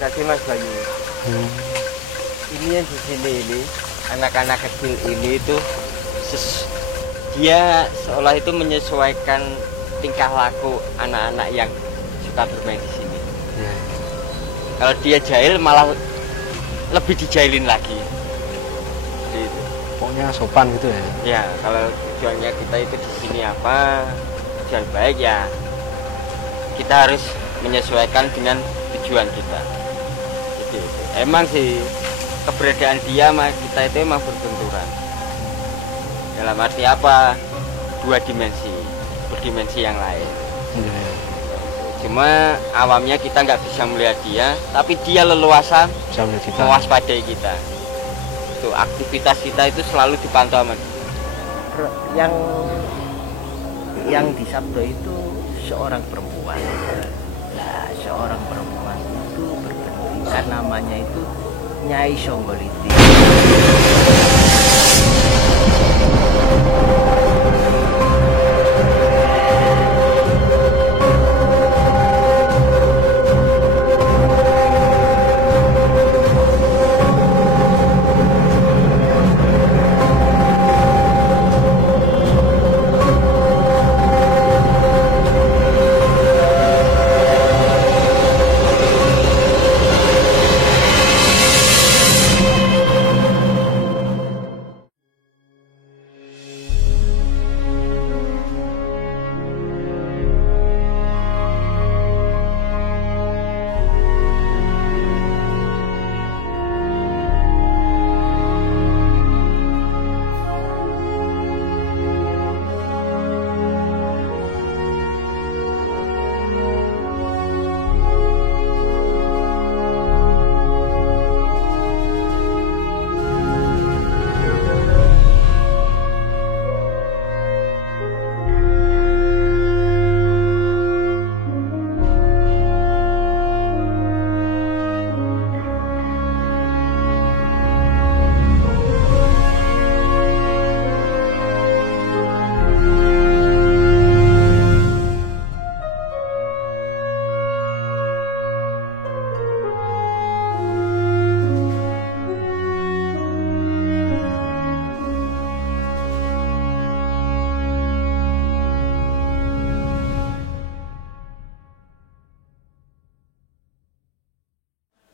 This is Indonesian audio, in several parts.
tadi Mas Bayu. Ini yang di sini ini anak-anak kecil ini itu dia seolah itu menyesuaikan tingkah laku anak-anak yang suka bermain di sini. Ya. Kalau dia jahil malah lebih dijailin lagi. Gitu. Pokoknya sopan gitu ya. Ya, kalau tujuannya kita itu di sini apa? Tujuan baik ya. Kita harus menyesuaikan dengan tujuan kita. Gitu. Emang sih keberadaan dia sama kita itu emang berbenturan. Dalam arti apa? Dua dimensi, berdimensi yang lain. Ya. Cuma awamnya kita nggak bisa melihat dia, tapi dia leluasa Bisa melihat kita. mewaspadai kita. Itu aktivitas kita itu selalu dipantau sama dia. Yang di Sabdo itu seorang perempuan. Nah, seorang perempuan itu berpendidikan namanya itu Nyai Songgoliti.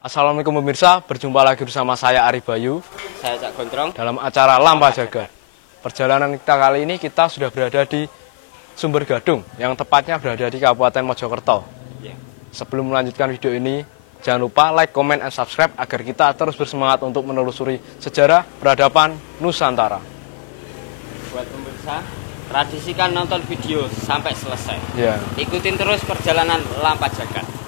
Assalamualaikum pemirsa, berjumpa lagi bersama saya Ari Bayu. Saya Cak Gondrong. Dalam acara Lampa Jagat. Perjalanan kita kali ini kita sudah berada di Sumber Gadung, yang tepatnya berada di Kabupaten Mojokerto. Ya. Sebelum melanjutkan video ini, jangan lupa like, comment, and subscribe agar kita terus bersemangat untuk menelusuri sejarah peradaban Nusantara. Buat pemirsa, tradisikan nonton video sampai selesai. Ya. Ikutin terus perjalanan Lampa Jagat.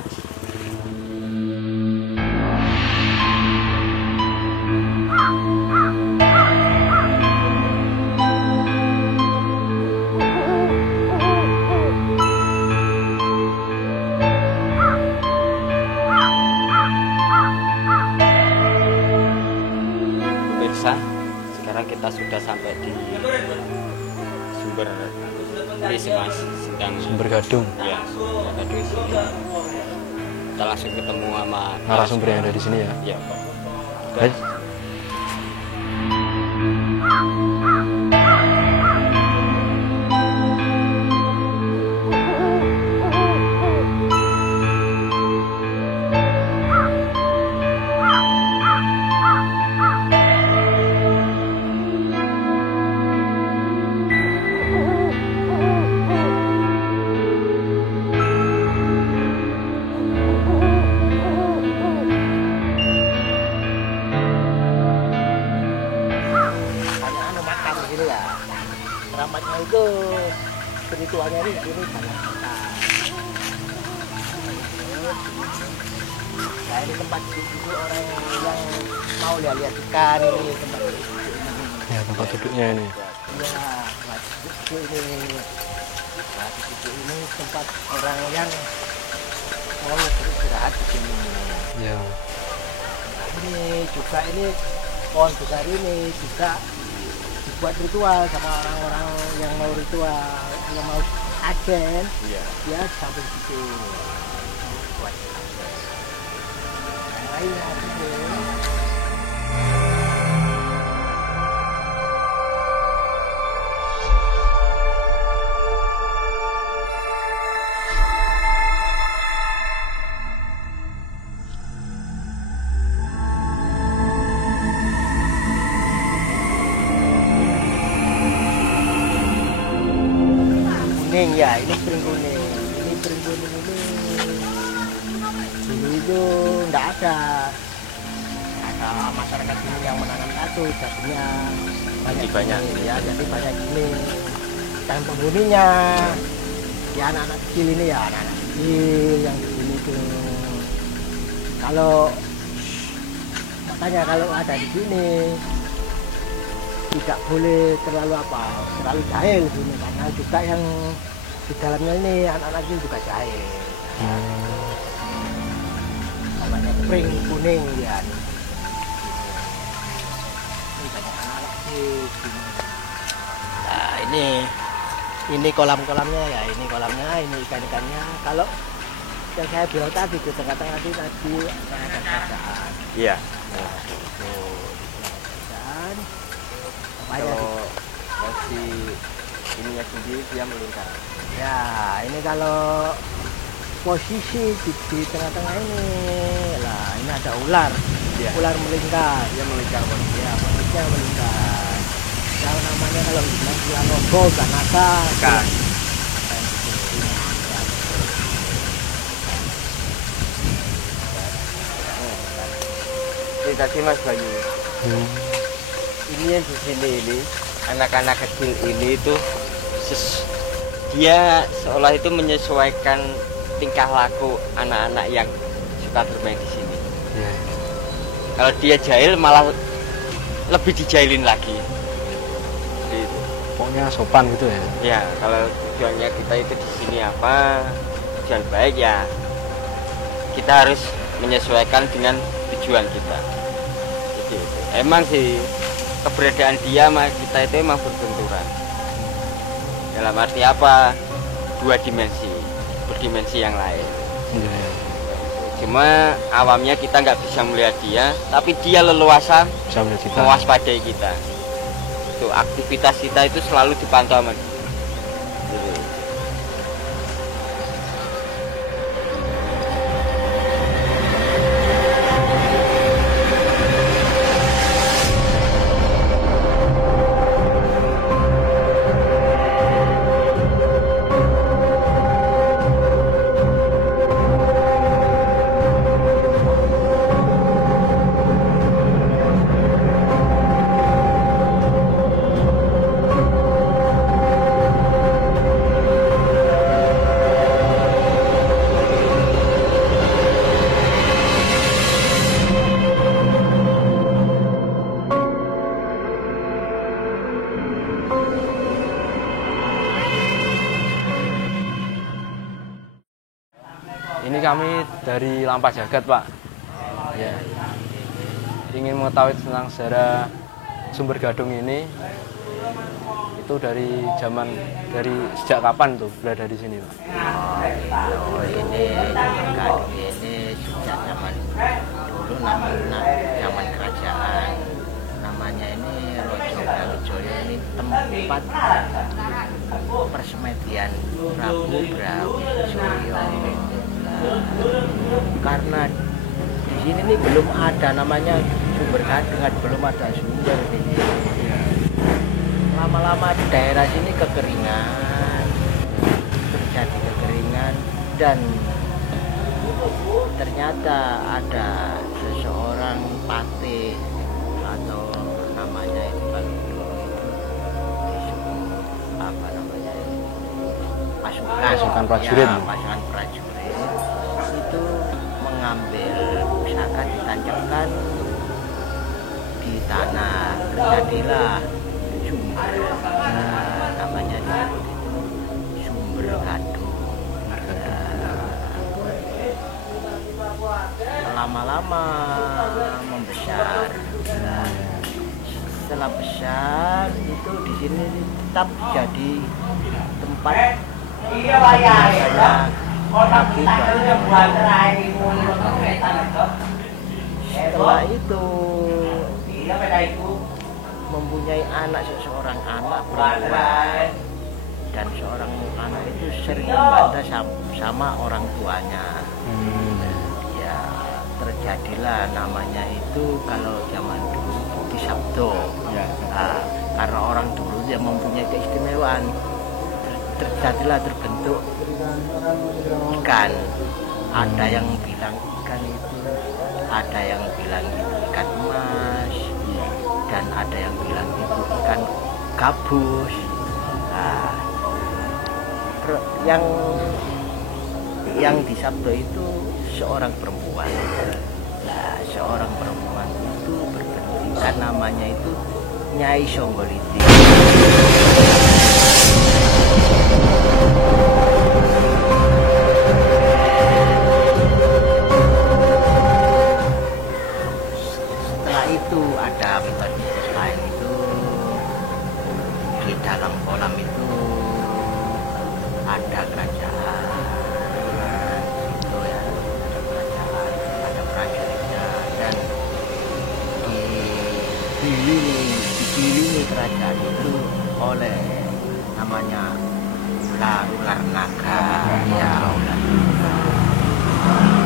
Sekarang kita sudah sampai di sumber ini sih Mas, Sumber Gadung. Ya, Sumber Gadung sini. Kita langsung ketemu sama Narasumber yang ada di sini ya. Ya. Baik. Keramatnya itu spiritualnya ini banyak kota. Nah ini tempat duduk orang yang mau lihat ikan, ini tempat duduk ini. Ya, tempat duduknya ini. Iya, tempat duduk ini. Tempat duduk ini tempat orang yang mau beristirahat di sini. Ya. Nah, ini juga ini pohon besar ini juga buat ritual sama orang-orang yang mau ritual, yang mau agen, dia sampai situ buat. Iya, betul. Kuning ya, ini piring kuning. Ini piring kuning ini dulu itu enggak ada. Ada masyarakat sini yang menanam satu, jadinya banyak gini, ya, jadi banyak gini. Dan penghuninya ya anak-anak kecil ini ya, anak-anak kecil yang di sini tuh. Makanya kalau ada di sini tidak boleh terlalu jahil sini, karena juga yang di dalamnya ini anak-anak ini juga jahil. Namanya pring kuning ya. Ini banyak anak-anak kecil sini. Nah ini kolam-kolamnya ya, ini kolamnya, ini ikan-ikannya. Kalau yang saya bilang tadi di tengah-tengah itu tadi ada kerajaan. Iya. Nah, itu kerajaan. Kalau si ininya sendiri dia melingkar. Ya, ini kalau posisi di tengah-tengah ini, lah ini ada ular, Iya. ular melingkar. Dia melingkar Ya, posisinya melingkar. Kalau namanya kalau bilang ular rogo, ganaka. Kan. Ini tadi Mas Bayu. Ini yang di sini ini anak-anak kecil ini itu dia seolah itu menyesuaikan tingkah laku anak-anak yang suka bermain di sini. Iya. Kalau dia jahil malah lebih dijailin lagi. Gitu. Pokoknya sopan gitu ya. Ya, kalau tujuannya kita itu di sini apa? Tujuan baik ya. Kita harus menyesuaikan dengan tujuan kita. Gitu. Emang sih keberadaan dia sama kita itu emang berbenturan. Dalam arti apa? Dua dimensi, berdimensi yang lain. Iya. Cuma awamnya kita nggak bisa melihat dia, tapi dia leluasa Bisa melihat kita. mewaspadai kita. Itu aktivitas kita itu selalu dipantau sama dia. Gitu. Ini kami dari Lampa Jagat, Pak. Ya. Ingin mengetahui tentang sejarah sumber gadung ini. Itu dari sejak kapan tuh berada di sini, Pak? Oh, ini gadung ini sejak zaman dulu, namanya zaman kerajaan. Namanya ini Rojo Brawijaya, ini tempat persemedian Prabu Brawijaya. Karena di sini nih belum ada namanya sumber gadung, belum ada sumber di sini. Lama-lama di daerah sini kekeringan, terjadi kekeringan, dan ternyata ada seseorang patih atau namanya itu kalau dulu itu disebut apa namanya itu, Pasukan prajurit. Ya, pasukan prajurit itu mengambil pusaka, ditancapkan di tanah, terjadilah sumber, namanya disebut itu sumber gadung. Lama-lama membesar. Setelah besar itu di sini tetap jadi tempat biasanya laki setelah itu mempunyai anak, seorang anak perempuan, dan seorang anak itu sering membantah sama orang tuanya. Ya terjadilah namanya itu kalau zaman dulu Bukti Sabdo. Nah, karena orang dulu dia mempunyai keistimewaan, terjadilah terbentuk ikan. Ada yang bilang ikan itu, ada yang bilang itu ikan emas, dan ada yang bilang itu ikan gabus. Nah, yang di Sabdo itu seorang perempuan. Nah, seorang perempuan itu berpendidikan namanya itu Nyai Songgoliti. Setelah itu ada mitos lain itu di dalam kolam itu ada kerajaan. Itu ya, ada kerajaan, ada prajuritnya, dan dikelilingi kerajaan itu oleh namanya ular naga, ya ular.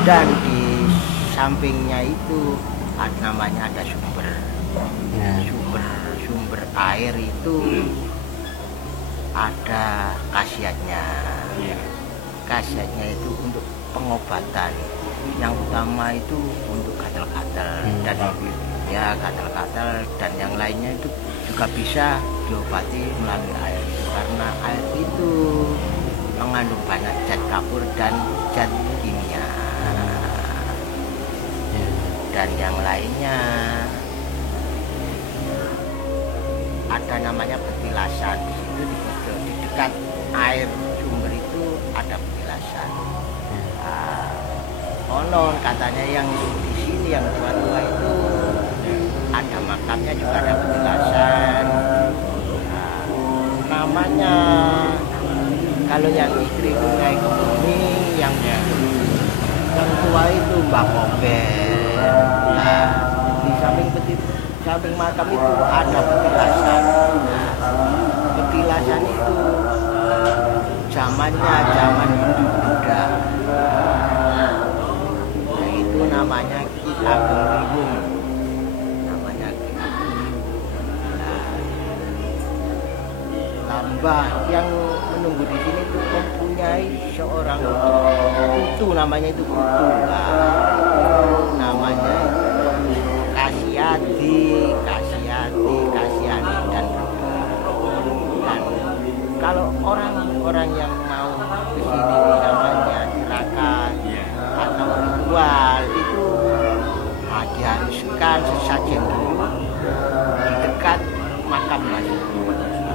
Dan di sampingnya itu namanya ada sumber air itu ada khasiatnya. Khasiatnya itu untuk pengobatan. Yang utama itu untuk gatal-gatal dan gatal-gatal, dan yang lainnya itu juga bisa diobati melalui air itu, karena air itu mengandung banyak zat kapur dan zat kimia. Dan yang lainnya ada namanya petilasan. Di situ di dekat air sumber itu ada petilasan. Konon katanya yang di sini yang tua-tua itu ada makamnya juga ada petilasan. Namanya kalau yang istri itu naik ke bumi, yang tua itu Mbak Kopel. Nah, di samping makam itu ada petilasan. Nah, petilasan itu zamannya zaman Hindu-Buddha. Nah, itu namanya Ki Ageng Riwung. Namanya Ki Ageng. Nah, lambah yang menunggu di sini itu mempunyai seorang putu, namanya itu putu. Namanya Kasiati, dan kalau orang-orang yang mau ke sini namanya tirakat atau ritual itu diharuskan sesajen dulu di dekat makam masing-masing.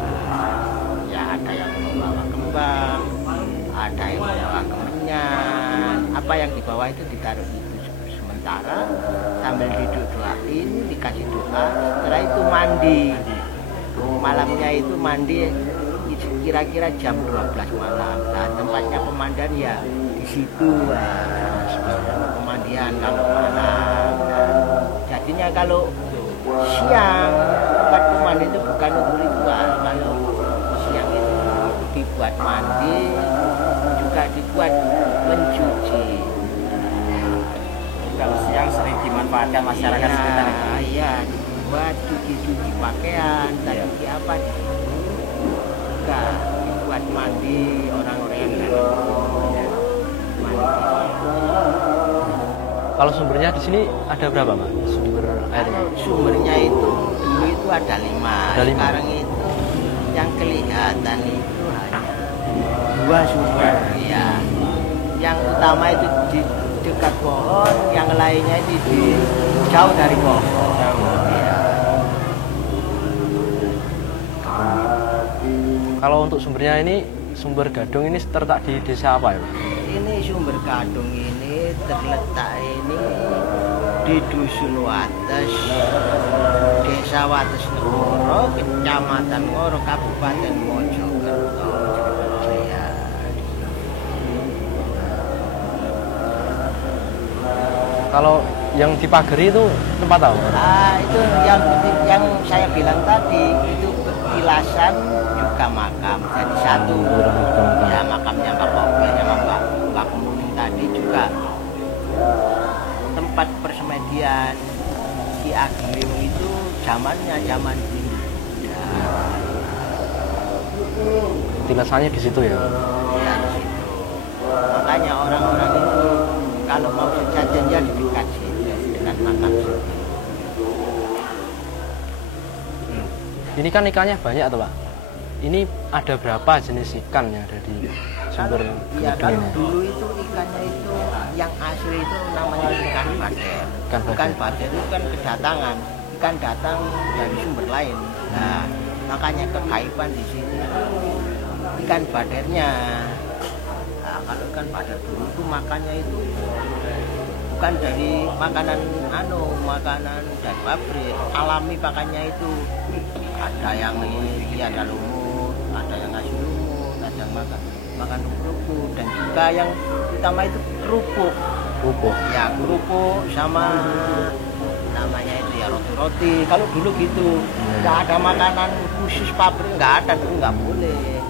Ya ada yang membawa kembang, ada yang membawa kemenyan, apa yang dibawa itu ditaruh itu sementara sambil didoain, dikasih doa. Setelah itu mandi, malamnya itu mandi kira-kira jam 12 malam. Nah, tempatnya pemandian ya di situ, pemandian kalau malam. Nah, jadinya kalau siang tempat pemandian itu bukan untuk ritual. Kalau siang itu dibuat mandi, juga dibuat mencuci. Kalau siang sering dimanfaatkan masyarakat sekitar. Iya, dibuat cuci pakaian, dan cuci apa di situ. Juga dibuat mandi orang-orang yang mandi. Kalau sumbernya di sini ada berapa, Mas? Sumber airnya? Sumbernya itu dulu itu ada 5. Sekarang itu yang kelihatan itu hanya 2 sumber. Ya. Yang utama itu di dekat pohon, yang lainnya di jauh dari pohon. Ya. Kalau untuk sumbernya ini, sumber Gadung ini terletak di desa apa ya, Pak? Ini sumber Gadung ini terletak ini di Dusun Wates, Desa Wates Negoro, Kecamatan Ngoro, Kabupaten Mojokerto. Ya. Kalau Yang dipagari itu tempat apa? Itu yang saya bilang tadi itu petilasan juga makam. Jadi satu ya makamnya Bapak Oglenya Mbak Kemuning tadi juga tempat persemedian Ki Ageng itu zaman dulu. Ya. Petilasannya di situ ya? Ya di situ. Makanya orang-orang itu kalau mau sejajan ya di dekat situ dengan makam situ. Ini kan ikannya banyak tuh Pak. Ini ada berapa jenis ikan yang ada di sumber Ya Kedung kalau ini? dulu itu ikannya itu yang asli itu namanya ikan bader. Ikan bader. Ikan bader itu kan kedatangan, ikan datang dari sumber lain. Nah, makanya kekaiban di sini itu ikan badernya. Nah, kalau ikan bader dulu itu makannya itu bukan dari makanan makanan dari pabrik, alami pakannya itu. Ada yang ini ada lumut, ada yang ngasih lumut, ada yang makan rumput dan juga yang utama itu kerupuk. Kerupuk. Ya kerupuk sama namanya itu ya roti-roti. Kalau dulu gitu nggak ada makanan khusus pabrik, nggak ada, dulu nggak boleh.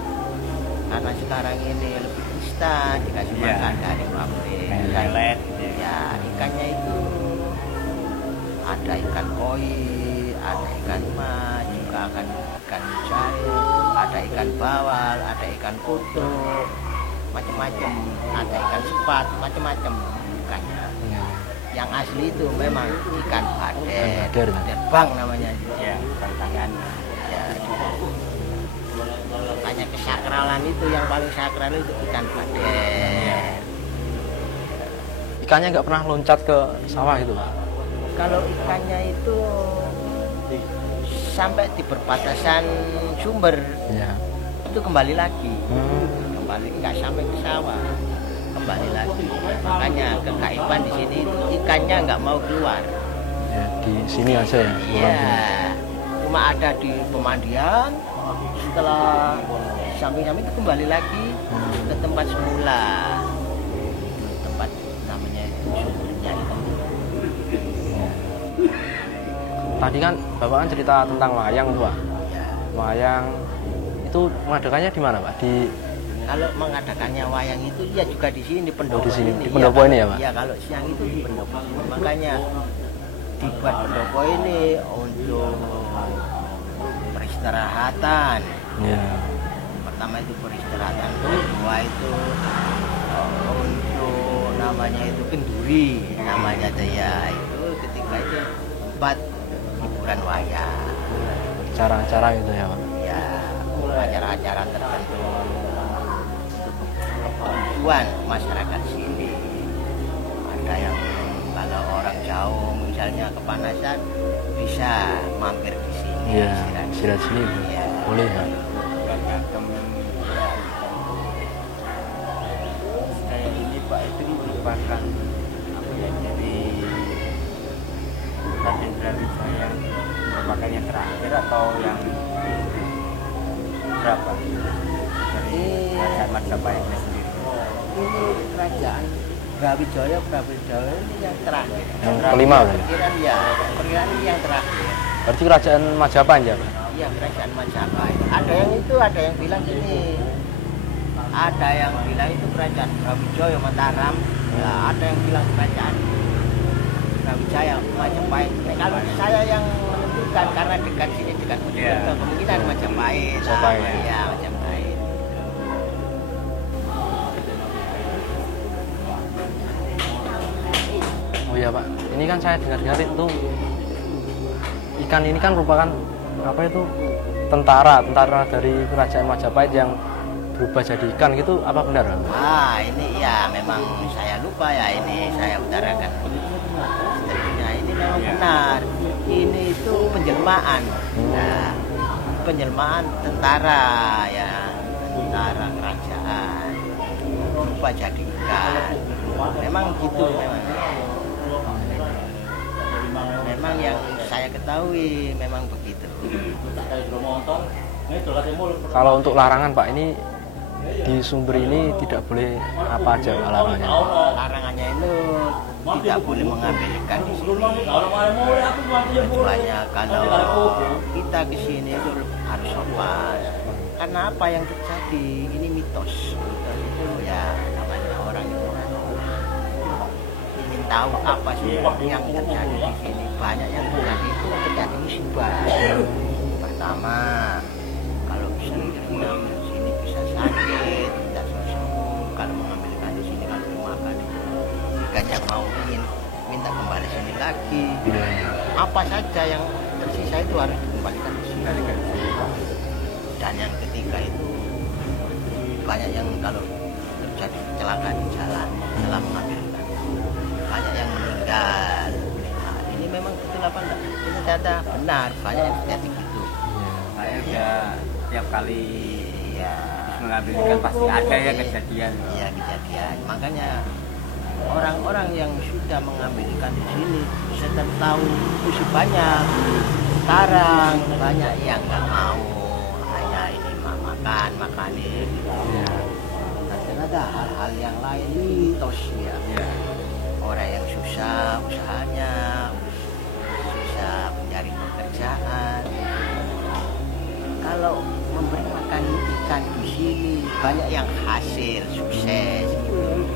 Karena sekarang ini lebih instan dikasih makan dari pabrik. Lelet. Ya ikannya itu ada ikan koi, ada ikan mas, juga akan ikan mujair, ada ikan bawal, ada ikan kutu, macam-macam, ada ikan sepat, macam-macam ikannya. Ya. Yang asli itu memang ikan bader, Bader. bang namanya. Ya, tantangan. Ya, makanya kesakralan itu yang paling sakral itu ikan bader. Ikannya nggak pernah loncat ke sawah itu Pak? Kalau ikannya itu sampai di perbatasan sumber Ya. itu kembali lagi, Hmm. kembali nggak sampai ke sawah, kembali lagi. Makanya kekaiban di sini itu ikannya nggak mau keluar. Ya, di sini aja ya. Iya, cuma ada di pemandian. Setelah samping-samping itu kembali lagi ke tempat semula. Itu tempat namanya itu sumbernya itu. Tadi kan Bapak kan cerita tentang wayang tuh Pak. Ya. Wayang itu mengadakannya di mana Pak? Di Kalau mengadakannya wayang itu ya juga di sini di pendopo di sini, ini. di pendopo ini ya, Pak? Iya, kalau siang itu di pendopo ini. Makanya dibuat pendopo ini untuk peristirahatan. ya. Pertama itu peristirahatan, kedua itu untuk namanya itu kenduri, namanya ya itu ketika itu buat hiburan wayang. Acara-acara gitu ya Pak. Ya, acara-acara tertentu kebutuhan masyarakat sini. Ada yang kalau orang jauh misalnya kepanasan bisa mampir di sini. Iya, istirahat sini Iya. boleh ya. Kayak ini Pak itu merupakan apa ya, jadi Raden Brawijaya merupakan yang terakhir atau yang berapa dari kerajaan Majapahit sendiri? Ini kerajaan Brawijaya ini yang terakhir. Yang kelima berarti? Perkiraan ini yang terakhir. Berarti kerajaan Majapahit ya Pak? Iya, kerajaan Majapahit. Ada yang itu, ada yang bilang gini. Ada yang bilang itu kerajaan Brawijaya Mataram. Ya, ada yang bilang kerajaan Brawijaya Majapahit. Nah, kalau saya yang menentukan karena dekat sini dekat Mojokerto, kemungkinan Majapahit. Majapahit. Iya, Majapahit. Oh iya Pak, ini kan saya dengar-dengar itu ikan ini kan merupakan apa itu tentara dari kerajaan Majapahit yang berubah jadi ikan gitu, apa benar Pak? Ini ya memang saya lupa ya, ini saya utarakan. Tentunya ini memang benar. Ini itu penjelmaan. Nah, penjelmaan tentara ya, tentara kerajaan berubah jadi ikan. Memang gitu memang. Memang yang saya ketahui memang begitu. Kalau untuk larangan Pak, ini di sumber ini tidak boleh apa aja larangannya? Larangannya itu tidak boleh mengambil ikan di sini. Kecuali kalau kita ke sini itu harus sopan. Karena apa yang terjadi ini mitos. Mitos itu ya namanya orang itu ingin tahu apa sih yang terjadi di sini. Banyak yang terjadi itu terjadi musibah. Pertama, kalau bisa berenang di sini bisa sakit, tidak sembuh. Kalau mengambil ikan di sini kalau dimakan ikannya mau ingin minta kembali sini lagi. Apa saja yang tersisa itu harus dikembalikan ke sini. Dan yang ketiga itu banyak yang kalau terjadi kecelakaan di jalan setelah mengambil ikan banyak yang meninggal. Nah, ini memang betul apa enggak? Ini data benar, banyak yang terjadi gitu. Saya udah tiap kali ya mengambil ikan pasti ada ya kejadian. Iya kejadian. Makanya orang-orang yang sudah mengambil ikan di sini setelah tahu musibahnya, sekarang banyak yang nggak mau, hanya ini makan ini. Dan ternyata hal-hal yang lain mitos ya. Orang yang susah usahanya, susah mencari pekerjaan. Kalau memberi makan ikan di sini banyak yang hasil sukses gitu.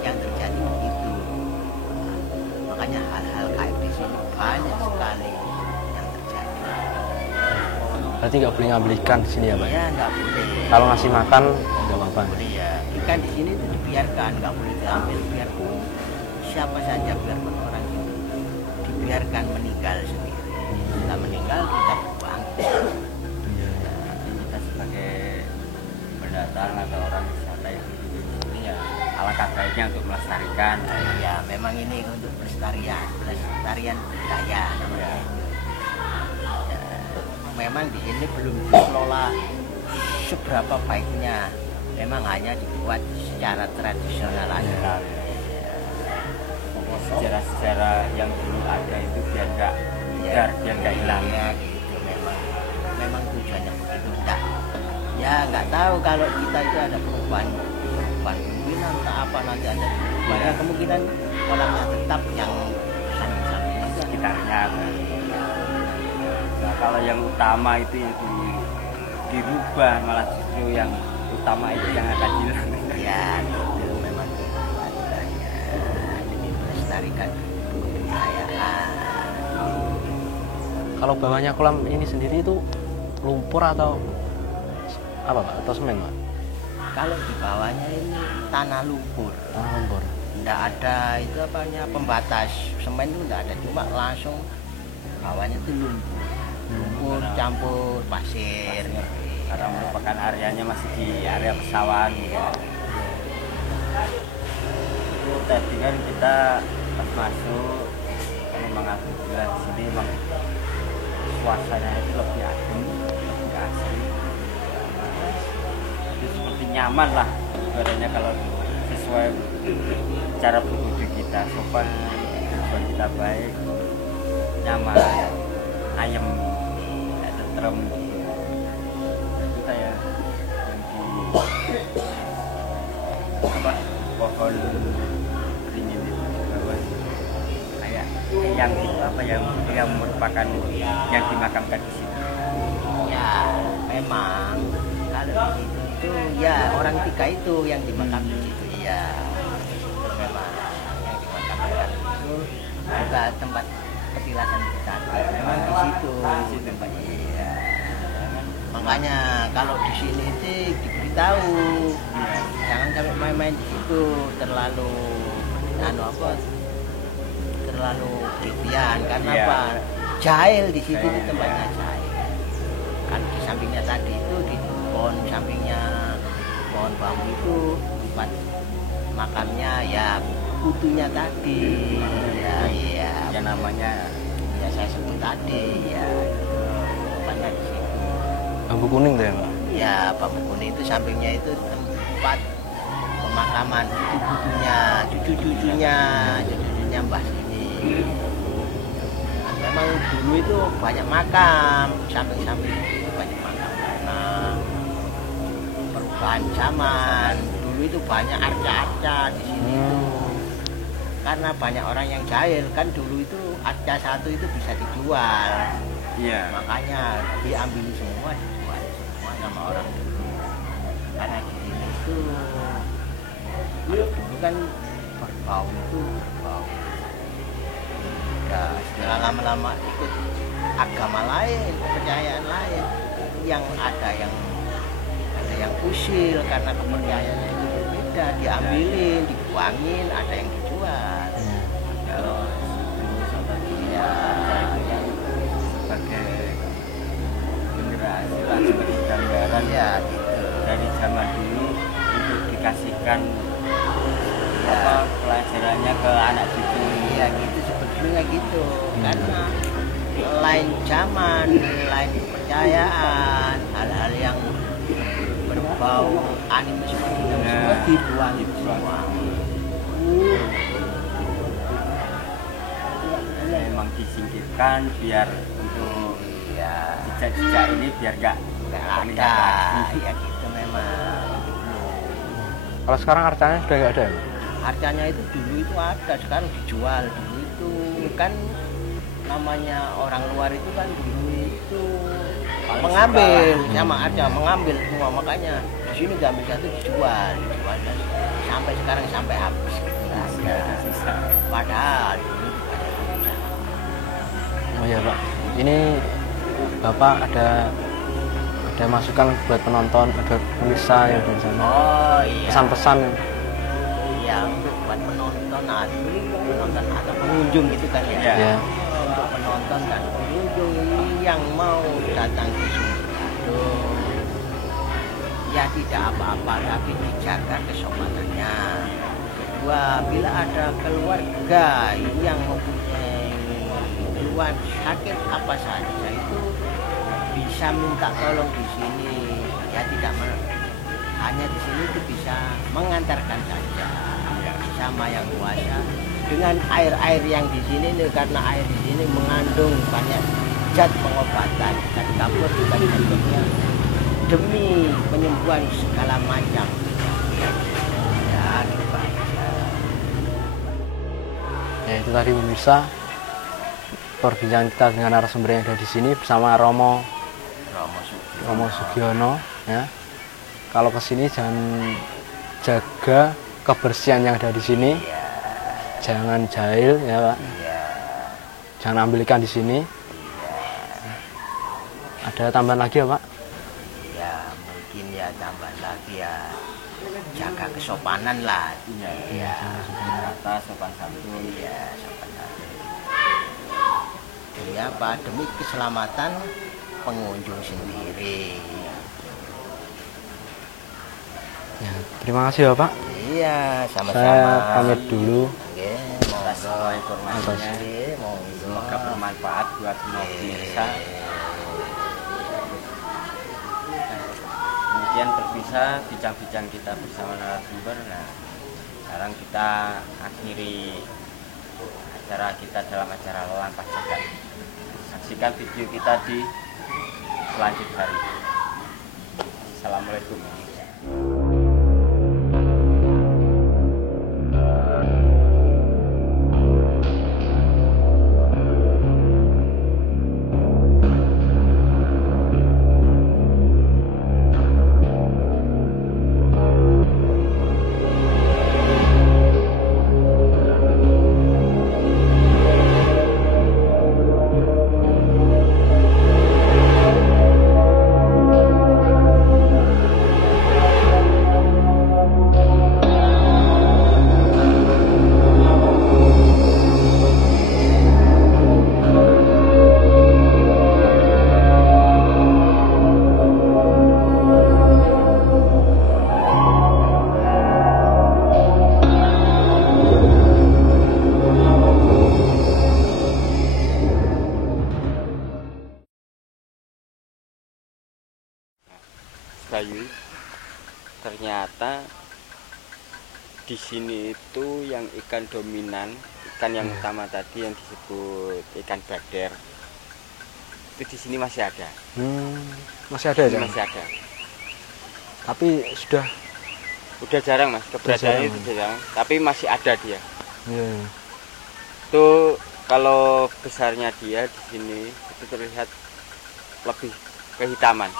Yang terjadi begitu. Makanya hal-hal kayak di sini banyak sekali yang terjadi. Berarti nggak boleh ngambil ikan di sini ya, Pak? Ya nggak boleh. Kalau ngasih makan nggak apa-apa. Boleh ya. Ikan di sini itu dibiarkan, nggak boleh diambil. Biarpun siapa saja, biarpun orang itu dibiarkan meninggal sendiri. Setelah meninggal kita buang. Kita sebagai pendatang atau orang wisata itu ya alangkah baiknya untuk melestarikan. Ya memang ini untuk pelestarian budaya namanya. Ya, memang di sini belum dikelola seberapa baiknya. Memang hanya dibuat secara tradisional aja. Sejarah-sejarah yang dulu ada itu biar nggak hilang. Ya, gitu memang tujuannya begitu enggak. Ya nggak tahu kalau kita itu ada perubahan pimpinan atau apa nanti ada banyak kemungkinan orangnya tetap yang samping-samping Sekitarnya. Nah, kalau yang utama itu yang dirubah, malah justru yang utama itu yang akan hilang. ya itu memang adanya demi melestarikan kebudayaan. Kalau bawahnya kolam ini sendiri itu lumpur atau apa, Pak? Atau semen, Pak? Kalau di bawahnya ini tanah lumpur. Tanah lumpur. Nggak ada itu apanya pembatas semen itu nggak ada, cuma langsung bawahnya itu lumpur campur pasir. Karena merupakan areanya masih di area pesawahan ya. Itu tadi kan kita pas masuk memang alhamdulillah di sini memang suasana itu lebih adem, lebih asri. Itu seperti nyaman lah ibaratnya kalau sesuai cara berwudu kita, sopan, tujuan kita baik, nyaman, ayem, tentrem. Itu kayak yang di pohon beringin itu bawah, kayak yang itu yang merupakan yang dimakamkan di sini. Ya memang kalau di situ itu ya orang tiga itu yang dimakam di situ ya. Memang yang dimakamkan itu juga tempat petilasan kita. Memang di situ tempatnya. Iya. Makanya kalau di sini sih diberitahu jangan sampai main-main di situ terlalu terlalu berlebihan karena apa? Jahil di situ di tempatnya jahil. Kan di sampingnya tadi itu di pohon sampingnya pohon bambu itu tempat makamnya ya kutunya tadi ya namanya ya saya sebut tadi ya tempatnya di situ. Bambu kuning tuh ya, Pak? Ya bambu kuning itu sampingnya itu tempat pemakaman cucu-cucunya Mbah sini. Memang dulu itu banyak makam, samping-samping itu banyak makam karena perubahan zaman. Dulu itu banyak arca-arca di sini itu. karena banyak orang yang jahil kan, dulu itu arca satu itu bisa dijual. Iya. Makanya diambil semua, dijual semua sama orang dulu. Karena di sini itu kalau dulu kan berbau itu berbau. Nah, setelah lama-lama ikut agama lain, kepercayaan lain, yang ada yang usil karena kepercayaannya itu berbeda, diambilin, dibuangin, ada yang dijual. Kalau ya itu yang sebagai generasi lah, sebagai gambaran ya gitu. Dari zaman dulu untuk dikasihkan pelajarannya ke anak cucu. Ya gitu, sebetulnya gitu. Karena lain zaman, lain kepercayaan, hal-hal yang berbau animisme itu semua dibuang semua. Memang disingkirkan biar untuk Ya jejak-jejak ini biar gak ada, ya gitu memang. Kalau sekarang arcanya sudah nggak ada ya? Harganya itu dulu itu ada, sekarang dijual. Dulu itu kan namanya orang luar itu kan dulu itu mengambil sama aja, mengambil semua, makanya di sini diambil satu dijual dan sampai sekarang sampai habis gitu. Padahal dulu itu banyak yang Oh iya Pak, ini Bapak ada masukan buat penonton, ada pemirsa yang di sana. Oh iya. Pesan-pesan. Ya untuk buat penonton atau pengunjung gitu kan ya. Ya. Untuk penonton dan pengunjung yang mau datang ke Sumbergadung, ya tidak apa-apa, tapi dijaga kesopanannya. Kedua, bila ada keluarga yang mempunyai keluhan sakit apa saja itu bisa minta tolong di sini, ya tidak hanya di sini itu bisa mengantarkan saja sama yang kuasa dengan air yang di sini nih, karena air di sini mengandung banyak zat pengobatan dan kapur juga contohnya demi penyembuhan segala macam ya gitu aja. Ya itu tadi pemirsa perbincangan kita dengan narasumber yang ada di sini bersama Romo Sugiono ya. Kalau kesini jangan jaga kebersihan yang ada di sini, jangan jahil ya Pak, jangan ambil ikan di sini. Ada tambahan lagi ya Pak? Ya mungkin ya tambahan lagi ya jaga kesopanan lah. Ya Kata sopan santun. Ya sopan santun. Demi apa? Demi keselamatan pengunjung sendiri. Ya, terima kasih ya Pak. Iya, sama-sama. Saya pamit dulu. Oke, Monggo informasinya. Semoga bermanfaat buat semua pemirsa. Kemudian berpisah bincang-bincang kita bersama narasumber. Nah, sekarang kita akhiri acara kita dalam acara Lampas Jagat. Saksikan video kita di selanjutnya hari. Assalamualaikum. Bayu, ternyata di sini itu yang ikan dominan, ikan yang utama tadi yang disebut ikan bader, itu di sini masih ada. Masih ada ya? Masih ada. Tapi udah jarang Mas, keberadaannya itu jarang, tapi masih ada dia. Iya. Itu kalau besarnya dia di sini itu terlihat lebih kehitaman.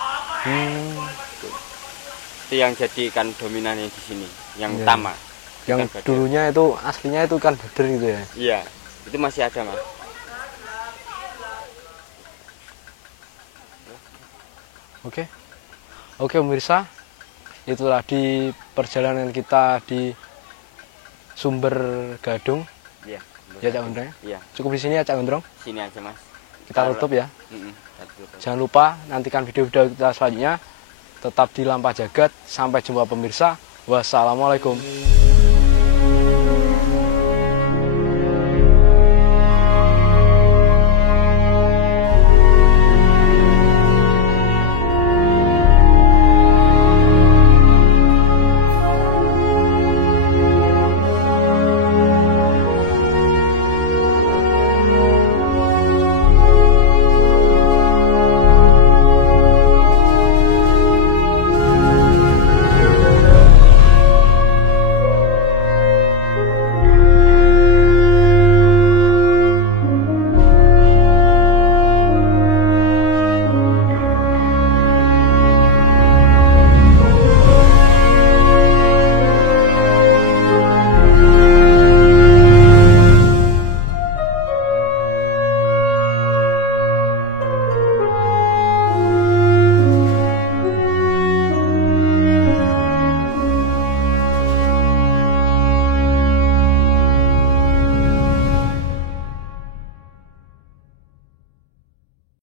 Itu yang jadi ikan dominannya di sini, yang Iya. utama. Yang Ikan badar. dulunya itu aslinya itu kan bader gitu ya. Iya, itu masih ada mas. Oke. Oke pemirsa, itu tadi perjalanan kita di Sumber Gadung. Iya. Ya Cak Gondrong. Iya, Cukup di sini ya Cak Gondrong. sini aja mas. Kita tutup ya. Kita tutup. Jangan lupa nantikan video-video kita selanjutnya. Tetap di Lampah Jagat. Sampai jumpa pemirsa. Wassalamualaikum.